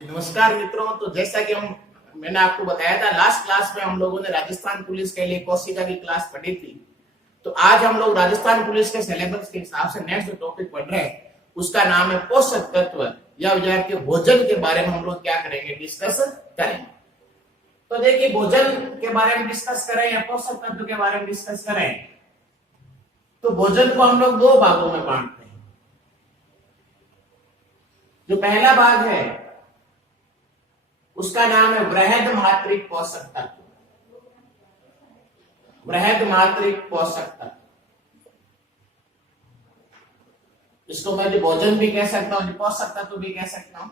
नमस्कार मित्रों। तो जैसा कि मैंने आपको बताया था, लास्ट क्लास में हम लोगों ने राजस्थान पुलिस के लिए कोशिका की क्लास पढ़ी थी। तो आज हम लोग राजस्थान पुलिस के सिलेबस के हिसाब से नेक्स्ट जो टॉपिक पढ़ रहे हैं उसका नाम है पोषक तत्व या विद्यार्थी भोजन के बारे में हम लोग क्या करेंगे, डिस्कस करेंगे। तो देखिए, भोजन के बारे में डिस्कस करें या पोषक तत्व के बारे में डिस्कस करें, तो भोजन को हम लोग दो भागों में बांटते हैं। जो पहला भाग है उसका नाम है वृहद मात्रिक पोषक तत्व। वृहद मात्रिक पोषक तत्व, इसको मैं भोजन भी कह सकता हूं, पोषक तत्व भी कह सकता हूं।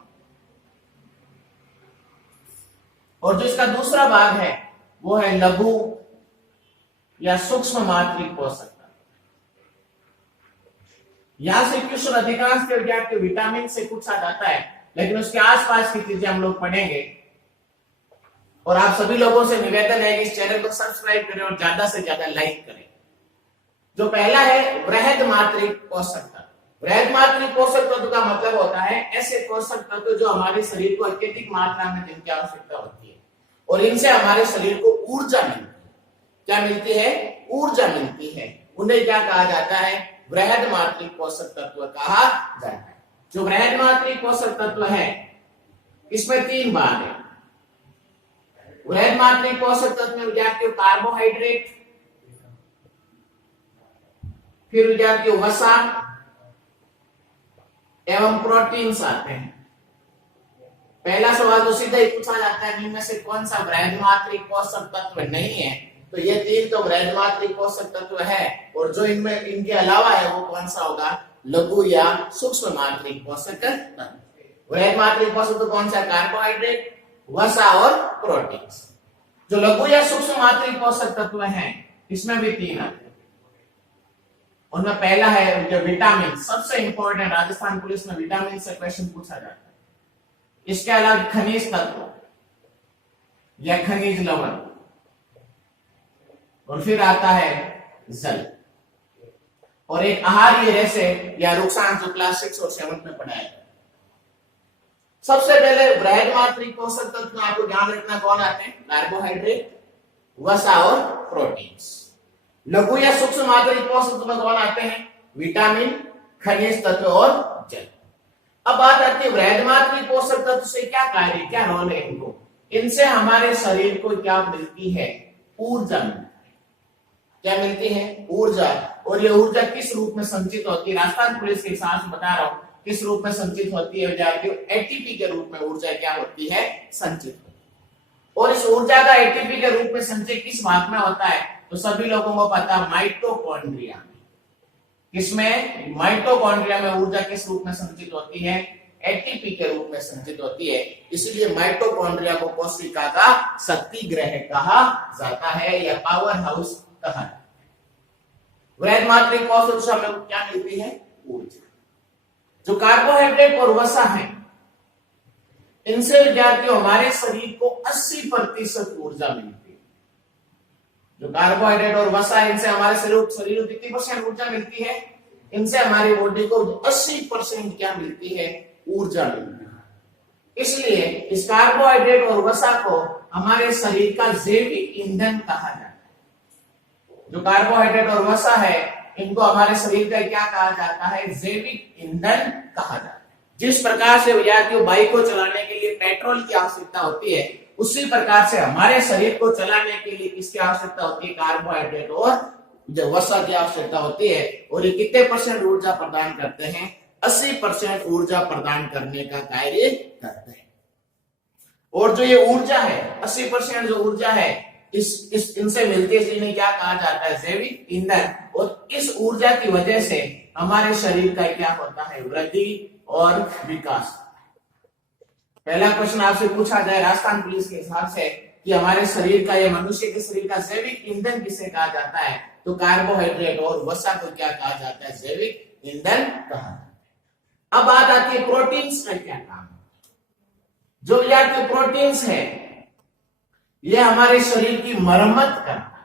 और जो इसका दूसरा भाग है वो है लघु या सूक्ष्म मात्रिक पोषक तत्व। यहां से क्वेश्चन अधिकांश के विद्यार्थी विटामिन से पूछा जाता है, लेकिन उसके आसपास की चीजें हम लोग पढ़ेंगे। और आप सभी लोगों से निवेदन है कि इस चैनल को सब्सक्राइब करें और ज्यादा से ज्यादा लाइक करें। जो पहला है वृहद मात्रिक पोषक तत्व। वृहद मात्रिक पोषक तत्व का मतलब होता है ऐसे पोषक तत्व जो हमारे शरीर को अत्यधिक मात्रा में जिनकी आवश्यकता होती है और इनसे हमारे शरीर को ऊर्जा मिलती है। क्या मिलती है? ऊर्जा मिलती है। उन्हें क्या कहा जाता है? वृहद मात्रिक पोषक तत्व कहा जाता है। जो वृहद मात्रिक पोषक तत्व है इसमें तीन भाग है। वृहद मात्रिक पोषक तत्व में विद्यार्थियों कार्बोहाइड्रेट, फिर विद्यार्थियों वसा एवं प्रोटीन्स आते हैं। पहला सवाल तो सीधा ही पूछा जाता है, इनमें से कौन सा वृहद मात्रिक पोषक तत्व नहीं है? तो ये तीन तो वृहद मात्रिक पोषक तत्व है, और जो इनमें इनके अलावा है वो कौन सा होगा? लघु या सूक्ष्म मात्रिक पोषक तत्व। वृहद मात्रिक पोषक तत्व कौन सा? कार्बोहाइड्रेट, वसा और प्रोटीन्स। जो लघु या सूक्ष्म मात्रिक पोषक तत्व हैं इसमें भी तीन आते हैं। उनमें पहला है जो विटामिन, सबसे इंपॉर्टेंट, राजस्थान पुलिस में विटामिन से क्वेश्चन पूछा जाता है। इसके अलावा खनिज तत्व या खनिज लवण, और फिर आता है जल, और एक आहार्य रेशे या रुक्षांश जो क्लास 6 और 7 में पढ़ाया है। सबसे पहले वृहद मात्रिक पोषक तत्व में आपको ध्यान रखना कौन आते हैं? कार्बोहाइड्रेट, वसा और प्रोटीन्स। लघु या सूक्ष्म मात्रिक पोषक तत्व में कौन आते हैं? विटामिन, खनिज तत्व और जल। अब बात आती है वृहद मात्रिक पोषक तत्व से क्या कार्य, क्या रोल है इनको? इनसे हमारे शरीर को क्या मिलती है? ऊर्जा मिलती है। क्या मिलती है? ऊर्जा। और ये ऊर्जा किस रूप में संचित होती है? राजस्थान पुलिस के हिसाब से बता रहा हूं किस रूप में संचित होती है विद्यार्थियों? एटीपी के रूप में ऊर्जा क्या होती है? संचित होती है। और इस ऊर्जा का एटीपी के रूप में संचय किस भाग में होता है? तो सभी लोगों को पता, माइटोकॉन्ड्रिया में। किसमें? माइटोकॉन्ड्रिया में ऊर्जा किस रूप में संचित होती है? एटीपी के रूप में संचित होती है। इसलिए माइटोकॉन्ड्रिया को कोशिका का शक्ति गृह कहा जाता है या पावर हाउस कहा जाता है। वृहद मात्रिक पोषक से हमें क्या मिलती है? ऊर्जा। जो कार्बोहाइड्रेट और वसा है इनसे विद्यार्थियों हमारे शरीर को 80% ऊर्जा मिलती है। जो कार्बोहाइड्रेट और वसा है इनसे हमारे शरीर को कितनी % ऊर्जा मिलती है? इनसे हमारी बॉडी को 80% क्या मिलती है? ऊर्जा मिलती है। इसलिए इस कार्बोहाइड्रेट और वसा को हमारे शरीर का जैविक ईंधन कहा जाता है। जो कार्बोहाइड्रेट और वसा है इनको हमारे शरीर का क्या कहा जाता है? जैविक ईंधन कहा जाता है। जिस प्रकार से विद्यार्थियों बाइक को चलाने के लिए पेट्रोल की आवश्यकता होती है, उसी प्रकार से हमारे शरीर को चलाने के लिए किसकी आवश्यकता होती है? कार्बोहाइड्रेट और जो वसा की आवश्यकता होती है। और ये कितने % ऊर्जा प्रदान करते हैं? 80% ऊर्जा प्रदान करने का कार्य करते हैं। और जो ये ऊर्जा है 80% जो ऊर्जा है इनसे मिलती है, इन्हें क्या कहा जाता है? जैविक ईंधन। और इस ऊर्जा की वजह से हमारे शरीर का क्या होता है? वृद्धि और विकास। पहला क्वेश्चन आपसे पूछा जाए राजस्थान पुलिस के हिसाब से कि हमारे शरीर का या मनुष्य के शरीर का जैविक ईंधन किसे कहा जाता है? तो कार्बोहाइड्रेट और वसा को क्या कहा जाता है? जैविक ईंधन कहा जाता है। अब बात आती है प्रोटीन्स का क्या काम है? जो विद्यार्थी प्रोटीन्स है ये हमारे शरीर की मरम्मत करता है।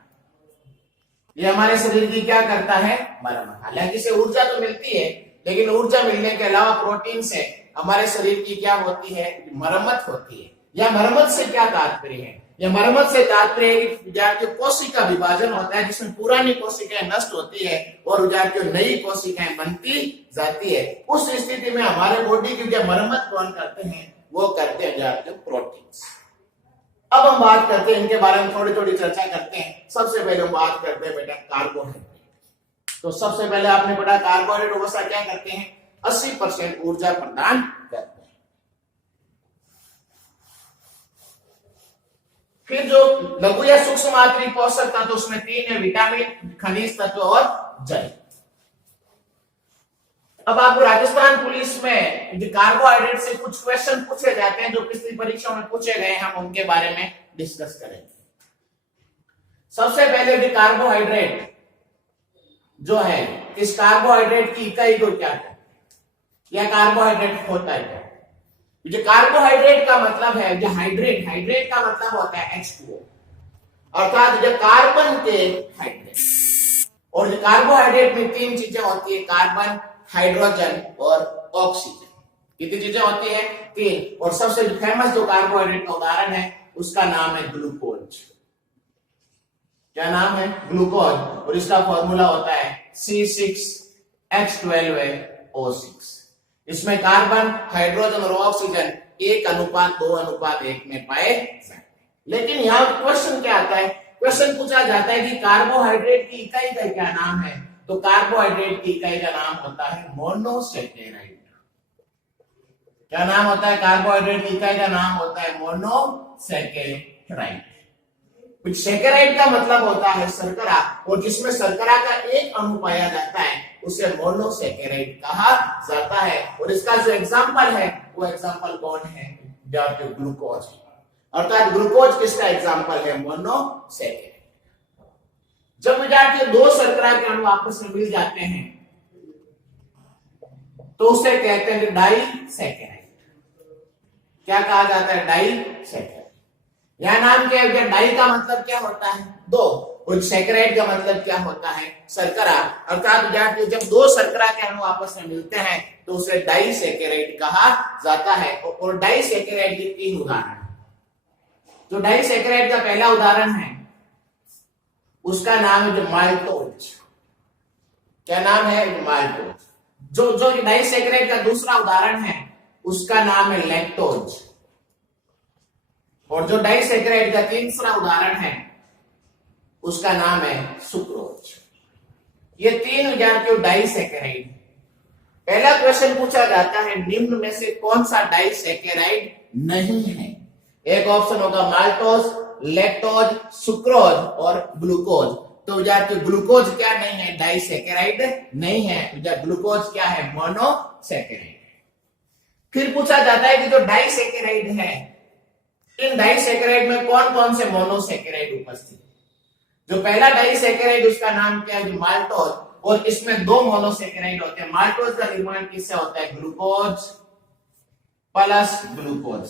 ये हमारे शरीर की क्या करता है? मरम्मत। हालांकि इसे ऊर्जा तो मिलती है, लेकिन ऊर्जा मिलने के अलावा प्रोटीन से हमारे शरीर की क्या होती है, मरम्मत होती है। या मरम्मत से क्या तात्पर्य है, या मरम्मत से तात्पर्य है कि विद्यार्थियों कोशिका विभाजन होता है जिसमें पुरानी कोशिकाएं नष्ट होती है और विद्यार्थियों नई कोशिकाएं बनती जाती है। उस स्थिति में हमारे बॉडी की जो मरम्मत कौन करते हैं, वो करते हैं विद्यार्थियों प्रोटीन्स। अब हम बात करते हैं इनके बारे में, थोड़ी थोड़ी चर्चा करते हैं। सबसे पहले हम बात करते हैं बेटा कार्बोहाइड्रेट। तो सबसे पहले आपने पढ़ा कार्बोहाइड्रेट वसा क्या करते हैं, 80% ऊर्जा प्रदान करते हैं। फिर जो लघु या सूक्ष्म मात्रिक पोषक तत्व उसमें 3 है, विटामिन, खनिज तत्व और जल। अब आपको राजस्थान पुलिस में कार्बोहाइड्रेट से कुछ क्वेश्चन पूछे जाते हैं जो पिछली परीक्षाओं में पूछे गए, हम उनके बारे में डिस्कस करेंगे। सबसे पहले भी कार्बोहाइड्रेट जो है, इस कार्बोहाइड्रेट की इकाई को क्या कहते हैं, या कार्बोहाइड्रेट होता है क्या। जो कार्बोहाइड्रेट का मतलब है, जो हाइड्रेट, हाइड्रेट का मतलब होता है H2O, अर्थात जो कार्बन के हाइड्रेट। और जो कार्बोहाइड्रेट में 3 चीजें होती है, कार्बन, हाइड्रोजन और ऑक्सीजन। कितनी चीजें होती है, 3। और सबसे फेमस जो कार्बोहाइड्रेट का उदाहरण है उसका नाम है ग्लूकोज। क्या नाम है, ग्लूकोज। और इसका फॉर्मूला होता है C6H12O6। इसमें कार्बन, हाइड्रोजन और ऑक्सीजन 1:2:1 में पाए जाते हैं। लेकिन यहाँ क्वेश्चन क्या आता है, क्वेश्चन पूछा जाता है कि कार्बोहाइड्रेट की इकाई का क्या नाम है। तो कार्बोहाइड्रेट की इकाई का नाम होता है मोनोसैकेराइड। क्या नाम होता है, कार्बोहाइड्रेट की इकाई का नाम होता है मोनोसैकेराइड। सैकेराइड का मतलब होता है शर्करा, और जिसमें शर्करा का एक अणु पाया जाता है उसे मोनोसैकेराइड कहा जाता है। और इसका जो एग्जांपल है वो एग्जांपल कौन है, ग्लूकोज। अर्थात ग्लूकोज किसका एग्जांपल है, मोनोसैकेराइड। जब विद्यार्थी 2 शर्करा के अणु आपस में मिल जाते हैं तो उसे कहते हैं डाइसैकेराइड। क्या कहा जाता है, डाइसैकेराइड। यह नाम क्या है, डाई का मतलब क्या होता है, 2, और सैकेराइड का मतलब क्या होता है, शर्करा। अर्थात विद्यार्थी जब 2 शर्करा के अणु आपस में मिलते हैं तो उसे डाइसैकेराइड कहा जाता है। और डाइसैकेराइड के 3 उदाहरण हैं। जो डाइसैकेराइड का पहला उदाहरण है उसका नाम है जो माल्टोज। क्या नाम है, माल्टोज। जो डाइसैकेराइड का दूसरा उदाहरण है उसका नाम है लैक्टोज। और जो डाइसैकेराइड का तीसरा उदाहरण है उसका नाम है सुक्रोज। ये 3 विद्यार्थियों डाइसैकेराइड। पहला क्वेश्चन पूछा जाता है निम्न में से कौन सा डाइसैकेराइड नहीं है। एक ऑप्शन होगा माल्टोज, लैक्टोज, सुक्रोज और ग्लूकोज। तो विद्यार्थियों ग्लूकोज क्या नहीं है, डाइसैकेराइड नहीं है। ग्लूकोज क्या है, मोनोसैकेराइड। फिर पूछा जाता है कि जो डाइसैकेराइड है, इन डाइसैकेराइड में कौन कौन से मोनोसैकेराइड उपस्थित है। जो पहला डाइसैकेराइड उसका नाम क्या है, माल्टोज। और इसमें 2 मोनोसैकेराइड होते हैं। माल्टोज का निर्माण किससे होता है, ग्लूकोज प्लस ग्लूकोज।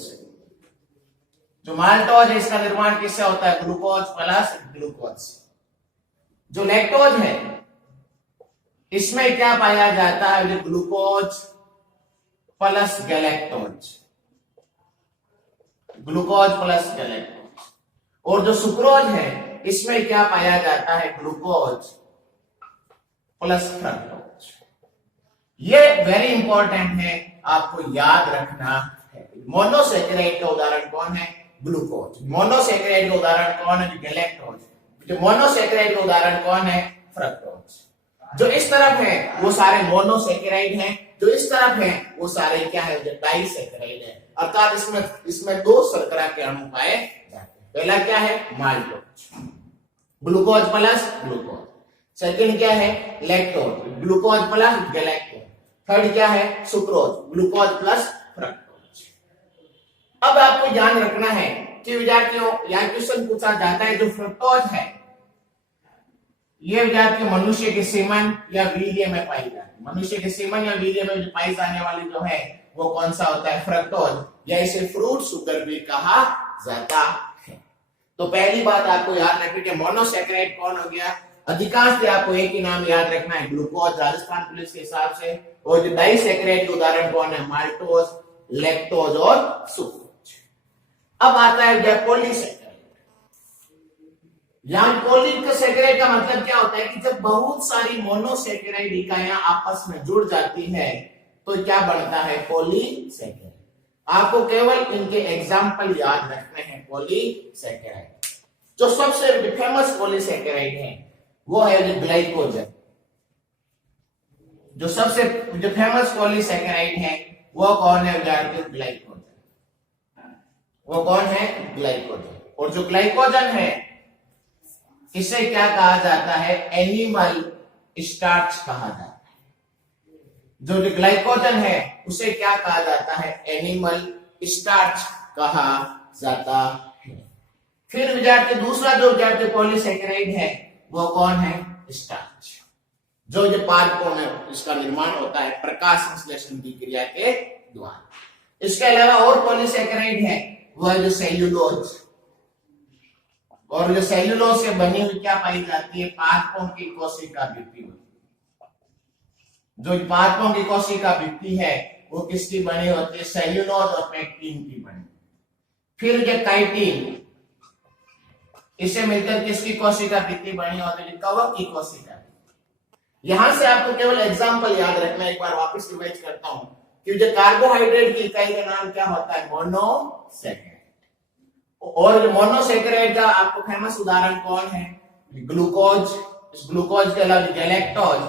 जो माल्टोज है इसका निर्माण किससे होता है, ग्लूकोज प्लस ग्लूकोज। जो लैक्टोज है इसमें क्या पाया जाता है, जो glucose plus galactose. Glucose plus galactose. और जो सुक्रोज है इसमें क्या पाया जाता है, ग्लूकोज प्लस फ्रक्टोज। ये वेरी इंपॉर्टेंट है, आपको याद रखना है। मोनोसैकेराइड का उदाहरण कौन है, ग्लूकोज। मोनोसैकेराइड का उदाहरण कौन है, गैलेक्टोज। जो मोनोसैकेराइड का उदाहरण कौन है, फ्रक्टोज। जो इस तरफ है वो सारे मोनोसैकेराइड हैं, जो इस तरफ है वो सारे क्या है, जो डाइसैकेराइड है। अर्थात इसमें 2 शर्करा के अणु पाए जाते हैं। पहला क्या है, maltose, glucose plus glucose. Second क्या है, lactose, glucose plus galactose. Third क्या है, सुक्रोज, ग्लूकोज प्लस फ्रक्टोज। अब आपको ध्यान रखना है कि विद्यार्थियों यह क्वेश्चन पूछा जाता है, जो फ्रक्टोज है ये विद्यार्थियों मनुष्य के सेमन या वीर्य में पाई जाती है। मनुष्य के सेमन या वीर्य में जो पाई जाने वाली जो है वो कौन सा होता है, फ्रक्टोज, या इसे फ्रूट शुगर भी कहा जाता है। तो पहली बात आपको याद रखनी कि मोनोसैकेराइड कौन हो गया, अधिकांश से आपको एक ही नाम याद रखना है, ग्लूकोज, राजस्थान पुलिस के हिसाब से। और जो डाइसैकेराइड के उदाहरण कौन है, माल्टोज, लैक्टोज और सुक्रोज। अब आता है पॉलीसेकेराइड। यहां पॉलीसेकेराइड का मतलब क्या होता है कि जब बहुत सारी मोनोसेकेराइड इकाइयां आपस में जुड़ जाती है तो क्या बनता है, पॉलीसेकेराइड। आपको केवल इनके एग्जाम्पल याद रखने हैं। पॉलीसेकेराइड, जो सबसे फेमस पॉलीसेकेराइड है वो है ग्लाइकोजन। जो सबसे जो फेमस पॉलीसेकेराइड है वो कौन है, ग्लाइकोजन। वो कौन है, ग्लाइकोजन। और जो ग्लाइकोजन है इसे क्या कहा जाता है, एनिमल स्टार्च कहा जाता है। जो ग्लाइकोजन है उसे क्या कहा जाता है, एनिमल स्टार्च कहा जाता है। फिर विद्यार्थी दूसरा जो विद्यार्थी पॉलीसेकेराइड है वो कौन है, स्टार्च। जो पादपों में इसका निर्माण होता है प्रकाश संश्लेषण की क्रिया के द्वारा। इसके अलावा और पॉलीसेकेराइड है वह जो सेल्यूलोज। और जो सेल्यूलोज से बनी हुई क्या पाई जाती है, पादपों की कोशिका भित्ति होती है। जो पादपों की कोशिका भित्ति है वो किसकी बनी होती है, सेल्यूलोज और पेक्टिन की बनी। फिर जो काइटिन, इसे मिलकर किसकी कोशिका भित्ति बनी होती है, कवक की कोशिका। यहां से आपको केवल एग्जांपल याद रखना, एक बार वापस रिवाइज करता हूं कि जो कार्बोहाइड्रेट की इकाई का नाम क्या होता है, मोनोसेकेराइड। और जो मोनोसेकेराइड का आपको फेमस उदाहरण कौन है, ग्लूकोज। इस ग्लूकोज के अलावा गैलेक्टोज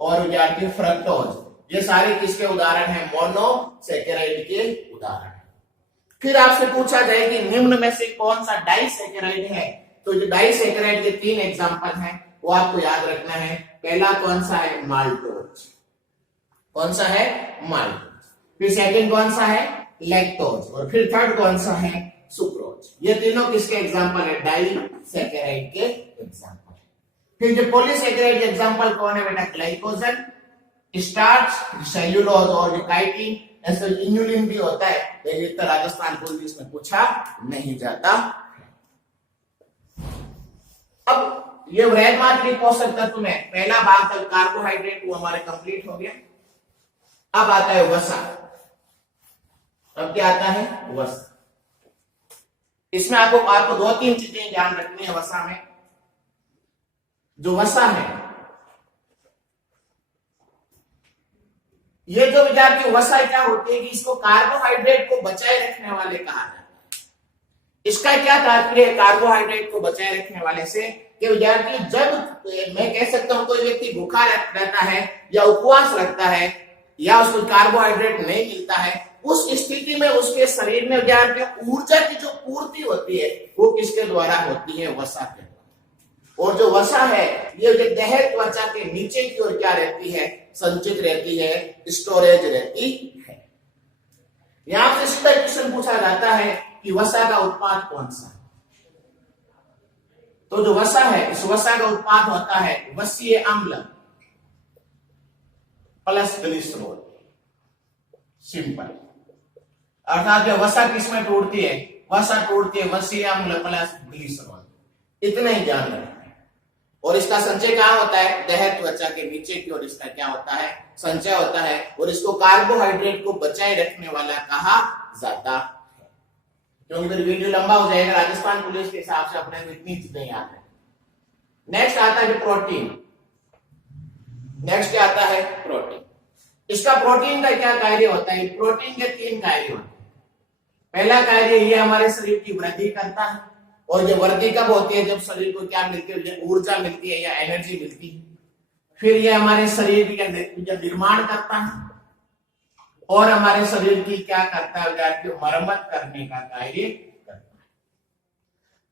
और विद्यार्थी फ्रक्टोज, ये सारे किसके उदाहरण हैं, मोनोसेकेराइड के उदाहरण। फिर आपसे पूछा जाए कि निम्न में से कौन सा डाइसेकेराइड है, तो जो डाइसेकेराइड के 3 एग्जांपल हैं वो आपको याद रखना है। पहला कौन सा है, माल्टोज। कौन सा है, माल्टोज। फिर सेकंड कौन सा है, लैक्टोज। और फिर थर्ड कौन सा है, सुक्रोज। ये तीनों किसके एग्जांपल है, डाइसेकेराइड के एग्जांपल। फिर जो पॉलीसेकेराइड के एग्जांपल कौन है बेटा, ग्लाइकोजन, स्टार्च, सेल्यूलोज और काइटिन। ऐसे इन्युलिन भी होता है, लेकिन राजस्थान पुलिस में पूछा नहीं जाता। अब ये वृहद मात्रिक पोषक तत्व में पहला भाग कार्बोहाइड्रेट वो हमारे कंप्लीट हो गया। अब आता है वसा। अब क्या आता है, वसा। इसमें आपको 2-3 चीजें ध्यान रखनी है वसा में। जो वसा है, ये जो विद्यार्थी वसा क्या होती है कि इसको कार्बोहाइड्रेट को बचाए रखने वाले कहा जाता है। इसका क्या तात्पर्य है कार्बोहाइड्रेट को बचाए रखने वाले से, कि विद्यार्थी जब मैं कह सकता हूं कोई व्यक्ति भूखा रहता है या उपवास रखता है या उसको कार्बोहाइड्रेट नहीं मिलता है, उस स्थिति में उसके शरीर में विद्यार्थी ऊर्जा की जो पूर्ति होती है वो किसके द्वारा होती है, वसा के द्वारा। और जो वसा है ये देह त्वचा के नीचे की ओर क्या रहती है, संचित रहती है, स्टोरेज रहती है। यहां से सीधा क्वेश्चन पूछा जाता है कि वसा का उत्पाद कौन सा है। तो जो वसा है, इस वसा का उत्पाद होता है वसीय अम्ल प्लस ग्लिसरॉल। सिंपल। अर्थात जो वसा किसमें टूटती है, वसा टूटती है वसीय अम्ल प्लस ग्लिसरॉल। इतना ही ध्यान रखना है। और इसका संचय कहां होता है, देह त्वचा के नीचे की ओर इसका क्या होता है, संचय होता है। और इसको कार्बोहाइड्रेट को बचाए रखने वाला कहा जाता है। क्योंकि फिर वीडियो लंबा हो जाएगा, राजस्थान पुलिस के हिसाब से अपने इतनी चीजें याद है। नेक्स्ट आता है प्रोटीन। नेक्स्ट क्या आता है, प्रोटीन। इसका प्रोटीन का क्या कार्य होता है, प्रोटीन के 3 कार्य होते हैं। पहला कार्य ये हमारे शरीर की वृद्धि करता है। और जो वृद्धि कब होती है, जब शरीर को क्या मिलती है, ऊर्जा मिलती है या एनर्जी मिलती है। फिर ये हमारे शरीर का निर्माण करता है और हमारे शरीर की क्या करता है, मरम्मत करने का कार्य करता है।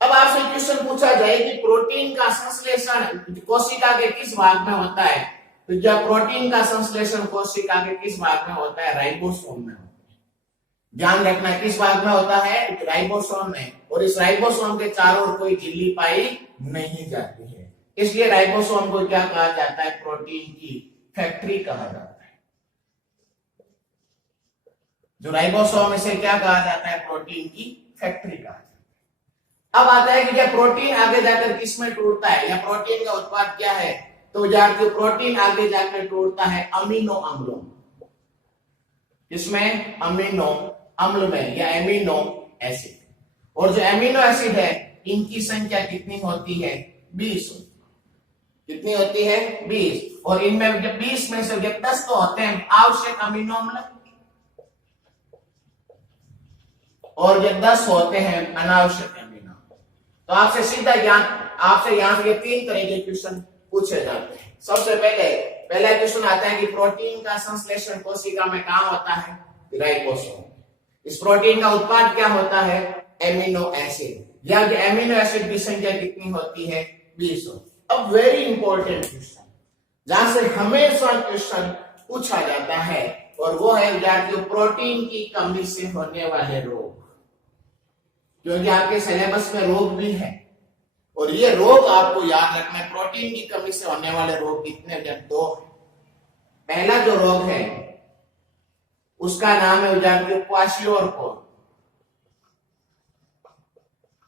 अब आपसे क्वेश्चन पूछा जाए कि प्रोटीन का संश्लेषण कोशिका के किस भाग में होता है, तो जब प्रोटीन का संश्लेषण कोशिका के किस भाग में होता है, राइबोसोम में होता है। ध्यान रखना किस भाग में होता है, राइबोसोम में। और इस राइबोसोम के चारों ओर कोई झिल्ली पाई नहीं जाती है, इसलिए राइबोसोम को क्या कहा जाता है, प्रोटीन की फैक्ट्री कहा जाता है। जो राइबोसोम इसे क्या कहा जाता है, प्रोटीन की फैक्ट्री कहा जाता है। अब आता है कि जब प्रोटीन आगे जाकर किसमें टूटता है या प्रोटीन का उत्पाद क्या है, तो जाकर प्रोटीन आगे जाकर टूटता है अमीनो अम्लों। इसमें अमीनो अम्ल में या एमिनो एसिड। और जो एमिनो एसिड है इनकी संख्या कितनी होती है? 20। कितनी होती है? 20। और इनमें जब 20 में से जब 10 तो होते हैं आवश्यक अमीनो अम्ल और जब 10 होते हैं अनावश्यक अमीनो। तो आपसे सीधा आपसे यहां से 3 तरह के क्वेश्चन पूछे जाते हैं। सबसे पहला क्वेश्चन आता है कि प्रोटीन का संश्लेषण कोशिका में कहां होता है? राइबोसोम। इस प्रोटीन का उत्पाद क्या होता है? Amino acid. या एमिनो एसिड की संख्या कितनी होती है? 20। अब वेरी इंपॉर्टेंट क्वेश्चन जहां से हमेशा क्वेश्चन पूछा जाता है और वो है विद्यार्थियों प्रोटीन की कमी से होने वाले रोग। क्योंकि आपके सिलेबस में रोग भी है और ये रोग आपको याद रखना है। प्रोटीन की कमी से होने वाले रोग कितने? जब 2। पहला जो रोग है उसका नाम है विद्यार्थियों क्वाशियोरकोर।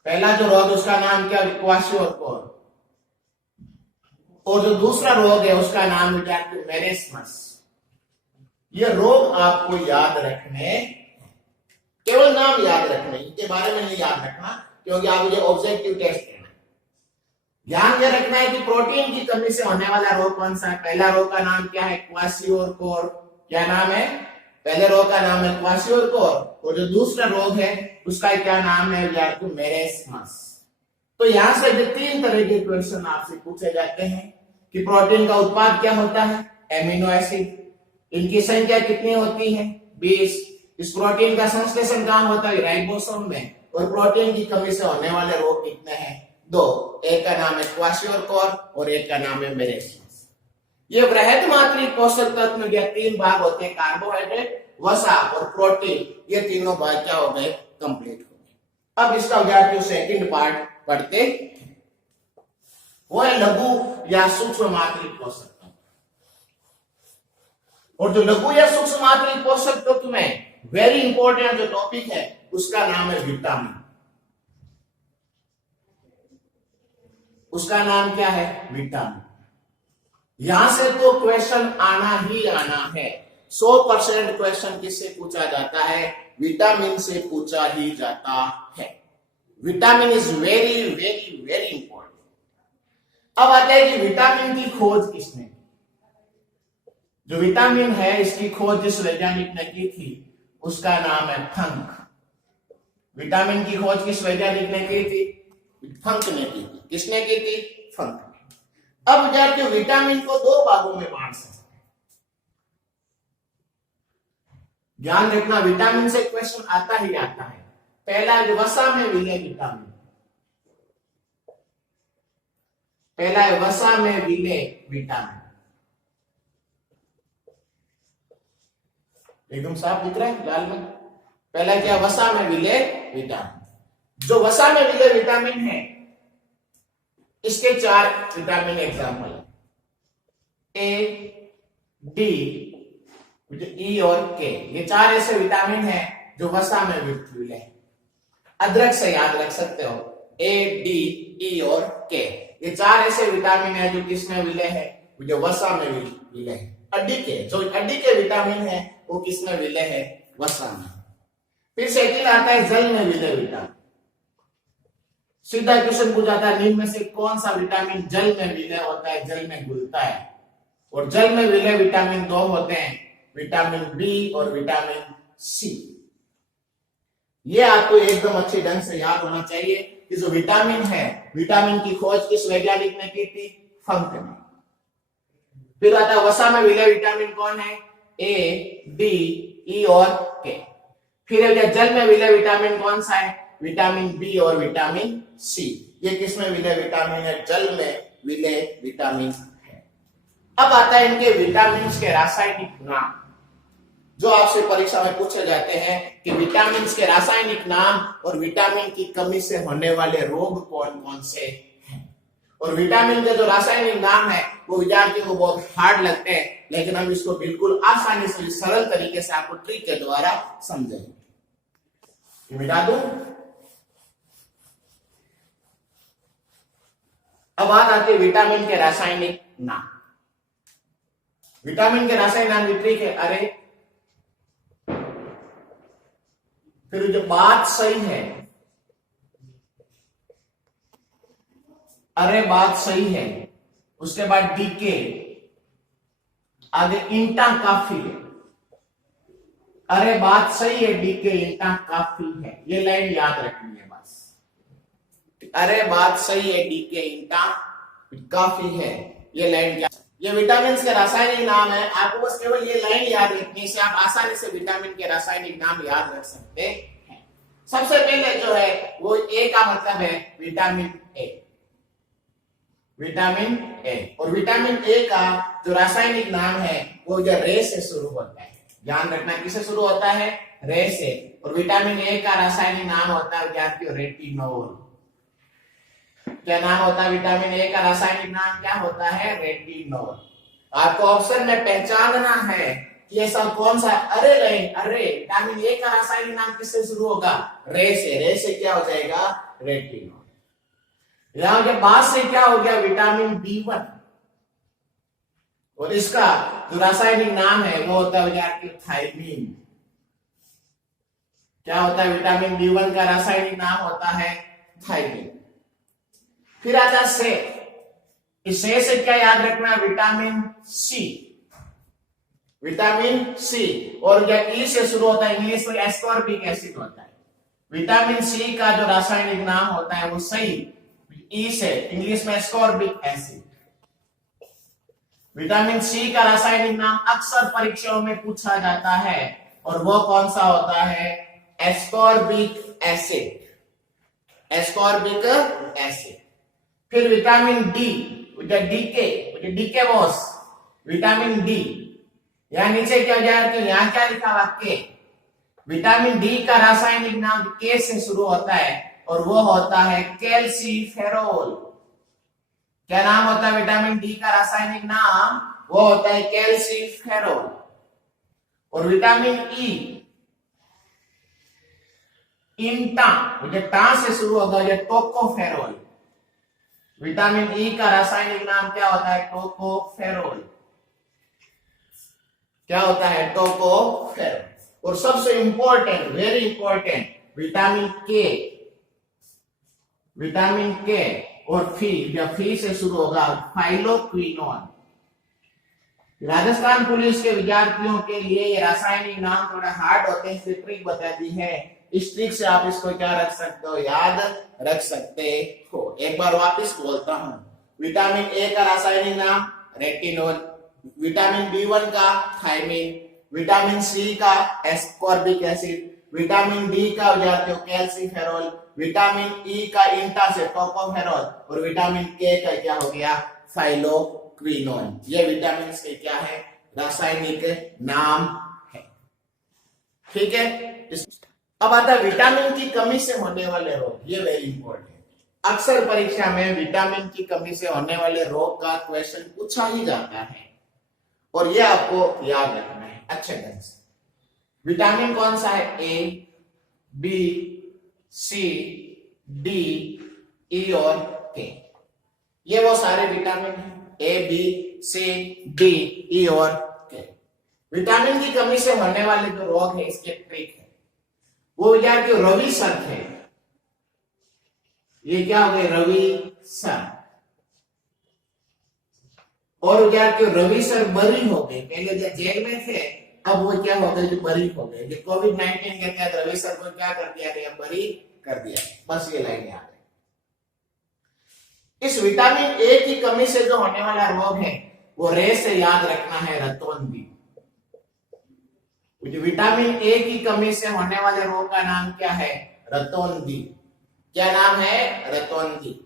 पहला जो रोग उसका नाम क्या? क्वाशियोरकोर। और जो दूसरा रोग है उसका नाम विद्यार्थियों मेरेस्मस। ये रोग आपको याद रखने, केवल नाम याद रखने, इनके बारे में नहीं याद रखना क्योंकि आप मुझे ऑब्जेक्टिव टेस्ट देना। ध्यान ये रखना है कि प्रोटीन की कमी से होने वाला रोग कौन सा है? पहला रोग का नाम क्या है? क्वाशियोरकोर। क्या नाम है? पहले रोग का नाम है क्वाशियोरकोर और जो दूसरा रोग है उसका क्या नाम है विद्यार्थियों? मेरेस्मस। तो यहां से जो 3 तरह के क्वेश्चन आपसे पूछे जाते हैं कि प्रोटीन का उत्पाद क्या होता है? Amino acid. इनकी संख्या कितनी होती है? 20। इस प्रोटीन का संश्लेषण कहां होता है? राइबोसोम में। और प्रोटीन की कमी से होने वाले रोग कितने हैं? 2। एक का नाम है क्वाशियोरकोर और एक का नाम है मेरेस्मस। ये बृहद मात्रिक पोषक तत्व के 3 भाग होते हैं, कार्बोहाइड्रेट, वसा और प्रोटीन। ये तीनों भाग क्या हो गए? कंप्लीट हो गए। अब इसका विद्यार्थियों सेकंड पार्ट पढ़ते वो है लघु या सूक्ष्म मात्रिक पोषक तत्व। और जो लघु या सूक्ष्म मात्रिक पोषक तत्व में वेरी इंपॉर्टेंट जो टॉपिक है उसका नाम है विटामिन। उसका नाम क्या है? विटामिन। यहां से तो क्वेश्चन आना ही आना है। 100% क्वेश्चन किससे पूछा जाता है? विटामिन से पूछा ही जाता है। Vitamin is very very very important. अब आता है कि विटामिन की खोज किसने की? जो विटामिन है इसकी खोज जिस वैज्ञानिक ने की थी उसका नाम है फंक। विटामिन की खोज किस वैज्ञानिक ने की थी? फंक ने की थी। किसने की थी? फंक ने। अब विद्यार्थियों विटामिन को 2 भागों में बांट सकते हैं। ध्यान रखना विटामिन से क्वेश्चन आता ही आता है। पहला जो वसा में विलय विटामिन, पहला है वसा में विलय विटामिन। एकदम साफ दिख रहा है लाल में। पहला क्या? वसा में विलय विटामिन। जो वसा में विलय विटामिन है इसके 4 विटामिन एग्जाम्पल है, ए, डी, ई और के। ये 4 ऐसे विटामिन हैं जो वसा में विलय। अदरक से याद रख सकते हो, ए, डी, ई और के। ये 4 ऐसे विटामिन है जो किसमें विलय है? जो वसा में विलय है। अड्डी के विटामिन है वो किसमें विलय है? वसा में। फिर सेकंड आता है जल में विलय विटामिन। सीधा क्वेश्चन पूछा था निम्न में से कौन सा विटामिन जल में विलय होता है, जल में घुलता है? और जल में विलय विटामिन 2 होते हैं, विटामिन बी और विटामिन सी। ये आपको एकदम अच्छे ढंग से याद होना चाहिए कि जो विटामिन है, विटामिन की खोज किस वैज्ञानिक ने की थी? फंक ने। फिर आता है वसा में विलय विटामिन कौन है? ए, डी, ई और के। फिर जल में विलय विटामिन कौन सा है? विटामिन बी और विटामिन सी। ये किसमें विलय विटामिन है? जल में विलय विटामिन है। अब आता है इनके विटामिन के रासायनिक नाम जो आपसे परीक्षा में पूछे जाते हैं कि विटामिन के रासायनिक नाम और विटामिन की कमी से होने वाले रोग कौन कौन से हैं। और विटामिन के जो रासायनिक नाम है वो विद्यार्थियों को बहुत हार्ड लगते हैं, लेकिन हम इसको बिल्कुल आसानी से सरल तरीके से आपको ट्रिक के द्वारा समझेंगे। मिटा दूं। अब बात आती है विटामिन के रासायनिक नाम। विटामिन के रासायनिक नाम की ट्रिक है। अरे फिर जो बात सही है, अरे बात सही है, उसके बाद डीके, आगे ईंटा काफी है, अरे बात सही है डीके ईंटा काफी है, ये लाइन याद रखनी है बस। अरे बात सही है डीके ईंटा काफी है, ये लाइन क्या, ये विटामिन के रासायनिक नाम है। आपको बस केवल ये लाइन याद रखनी है, आप आसानी से विटामिन के रासायनिक नाम याद रख सकते हैं। सबसे पहले जो है वो ए का मतलब है विटामिन ए, विटामिन ए, और विटामिन ए का जो रासायनिक नाम है वो जो रे से शुरू होता है, ध्यान रखना किससे शुरू होता है, रे से। और विटामिन ए का रासायनिक नाम होता है विद्यार्थियों रेटिनोल। क्या नाम होता है विटामिन ए का रासायनिक नाम, क्या होता है, रेटिनोल। आपको ऑप्शन में पहचानना है कि ऐसा कौन सा, अरे नहीं, अरे विटामिन ए का रासायनिक नाम किससे शुरू होगा, रे से, रे से क्या हो जाएगा, रेटिनोल। यहां के बाद से क्या हो गया, विटामिन B1, और इसका जो रासायनिक नाम है वो होता है विद्यार्थी थायमीन। क्या होता है, विटामिन B1 का रासायनिक नाम होता है थायमीन। फिर आता से, इस से क्या याद रखना, विटामिन सी, विटामिन सी, और जब ई से शुरू होता है इंग्लिश में एस्कॉर्बिक एसिड होता है। विटामिन सी का जो रासायनिक नाम होता है वो सही, ई से, इंग्लिश में एस्कॉर्बिक एसिड। विटामिन सी का रासायनिक नाम अक्सर परीक्षाओं में पूछा जाता है, और वो कौन सा होता है, एस्कॉर्बिक एसिड, एस्कॉर्बिक एसिड। फिर विटामिन डी, डीके बॉस, विटामिन डी, यहां नीचे क्या जाए तो यहां क्या लिखा हुआ, के। विटामिन डी का रासायनिक नाम के से शुरू होता है, और वो होता है कैल्सीफेरोल। क्या नाम होता है विटामिन डी का रासायनिक नाम, वो होता है कैल्सीफेरोल। और विटामिन ई, इंटा, मुझे टा से शुरू होगा, ये टोकोफेरोल। विटामिन ई का रासायनिक नाम क्या होता है, टोकोफेरोल। क्या होता है, टोकोफेरोल। और सबसे इंपॉर्टेंट, वेरी इंपॉर्टेंट, विटामिन के, विटामिन के, और फी, जब फी से शुरू होगा फाइलोक्विनोन। राजस्थान पुलिस के विद्यार्थियों के लिए ये रासायनिक नाम थोड़ा हार्ड होते हैं, इसलिए ट्रिक बता दी है। इस ट्रिक से आप इसको क्या रख सकते हो, याद रख सकते हो। एक बार वापस बोलता हूं, विटामिन ए का रासायनिक नाम रेटिनोल, विटामिन B1 का थायमीन, विटामिन सी का एस्कॉर्बिक एसिड, विटामिन डी का विद्यार्थियों कैल्सीफेरोल, विटामिन ई का इंटा से टोकोफेरोल, और विटामिन के का क्या हो गया, फाइलोक्विनोन। ये विटामिन के क्या है, रासायनिक नाम है। ठीक है, अब आता है विटामिन की कमी से होने वाले रोग, ये वेरी इंपॉर्टेंट। अक्सर परीक्षा में विटामिन की कमी से होने वाले रोग का क्वेश्चन पूछा ही जाता है, और ये आपको याद रखना है अच्छे ढंग से। विटामिन कौन सा है, ए, बी, सी, डी, ई और के। ये वो सारे विटामिन हैं, ए, बी, सी, डी, ई और के। विटामिन की कमी से होने वाले जो रोग है, इसके ट्रिक है, वो विद्यार्थी रवि सर थे। ये क्या हो गए, रवि सर। और विद्यार्थी रवि सर बरी हो गए, पहले जब जेल में थे, अब वो क्या हो गए, जो बरी हो गए। जो कोविड-19 के तहत रवि सर को क्या कर दिया गया, बरी कर दिया। बस ये लाइन याद है। इस विटामिन ए की कमी से जो होने वाला रोग है, वो रे से याद रखना है, रतौंधी। विटामिन ए की कमी से होने वाले रोग का नाम क्या है, रतौंधी। क्या नाम है, रतौंधी।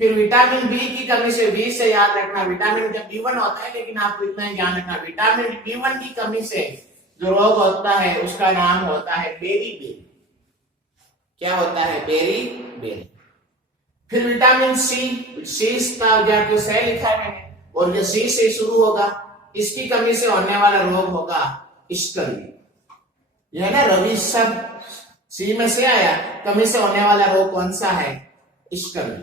फिर विटामिन बी की कमी से, बी से याद रखना, विटामिन जब B1 होता है, लेकिन आपको इतना ही ध्यान रखना, विटामिन B1 की कमी से जो रोग होता है उसका नाम होता है बेरी। क्या होता है, बेरी। फिर विटामिन सी, का जो से लिखा है मैंने, और जो सी से शुरू होगा, इसकी कमी से होने वाला रोग होगा स्कर्वी। यह ना रवि सर, सी में से आया, कमी से होने वाला रोग कौन सा है, स्कर्वी।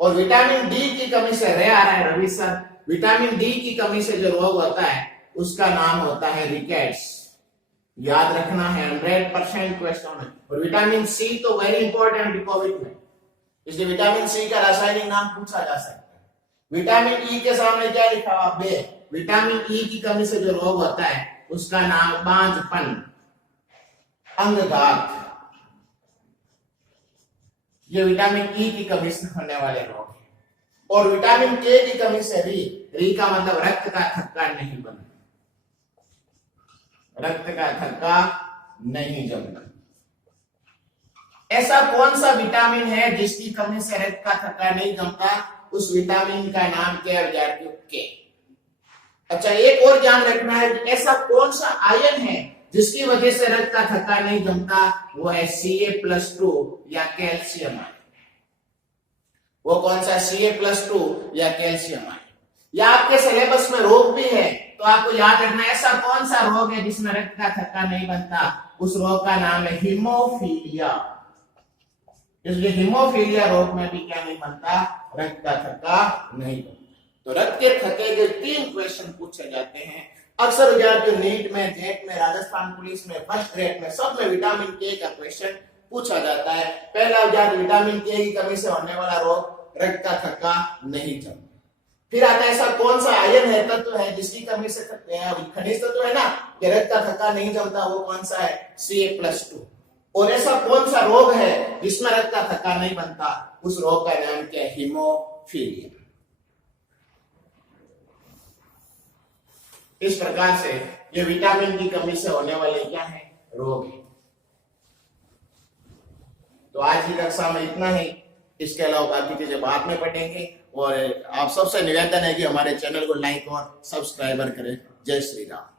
और विटामिन डी की कमी से रे आ रहा है, रवि सर। विटामिन डी की कमी से जो रोग होता है उसका नाम होता है रिकेट्स। याद रखना है, 100% क्वेश्चन है। और विटामिन सी तो वेरी इंपॉर्टेंट कोविड में, इसलिए विटामिन सी का रासायनिक नाम पूछा जा सकता है। विटामिन ई के सामने क्या लिखा हुआ? बे। विटामिन ई की कमी से जो रोग होता है उसका नाम बांझपन, अंगघात, ये विटामिन ई की कमी से होने वाले रोग हैं। और विटामिन के की कमी से री का मतलब रक्त का थक्का नहीं बनता, रक्त का थक्का नहीं जमता। ऐसा कौन सा विटामिन है जिसकी कमी से रक्त का थक्का नहीं जमता? उस विटामिन का नाम क्या है विद्यार्थियों? के। अच्छा, एक और ध्यान रखना है कि ऐसा कौन सा आयन है जिसकी वजह से रक्त का थक्का नहीं जमता? वो है Ca+2 या कैल्शियम आयन। वो कौन सा? Ca+2 या कैल्शियम आयन। या आपके सिलेबस में रोग भी है तो आपको याद रखना है ऐसा कौन सा रोग है जिसमें रक्त का थक्का नहीं बनता? उस रोग का नाम है हीमोफीलिया। इसलिए हीमोफीलिया रोग में भी क्या नहीं बनता? रक्त का थक्का नहीं बनता। तो रक्त के थक्के के 3 क्वेश्चन पूछे जाते हैं अक्सर विद्यार्थियों, नीट में, जेट में, राजस्थान पुलिस में, फर्स्ट ग्रेड में, सब में विटामिन के का क्वेश्चन पूछा जाता है। पहला विद्यार्थी विटामिन के की कमी से होने वाला रोग रक्त का थक्का नहीं जमता। फिर आता है ऐसा कौन सा आयन है, तत्व है जिसकी कमी से खनिज तत्व है ना कि रक्त का थक्का नहीं जमता, वो कौन सा है? Ca+2। और ऐसा कौन सा रोग है जिसमें रक्त का थक्का नहीं बनता? उस रोग का नाम क्या है? हीमोफीलिया। इस प्रकार से ये विटामिन की कमी से होने वाले क्या है? रोग है। तो आज की कक्षा में इतना ही, इसके अलावा बाकी चीजें बाद में पढ़ेंगे। और आप सबसे निवेदन है कि हमारे चैनल को लाइक और सब्सक्राइबर करें। जय श्री राम।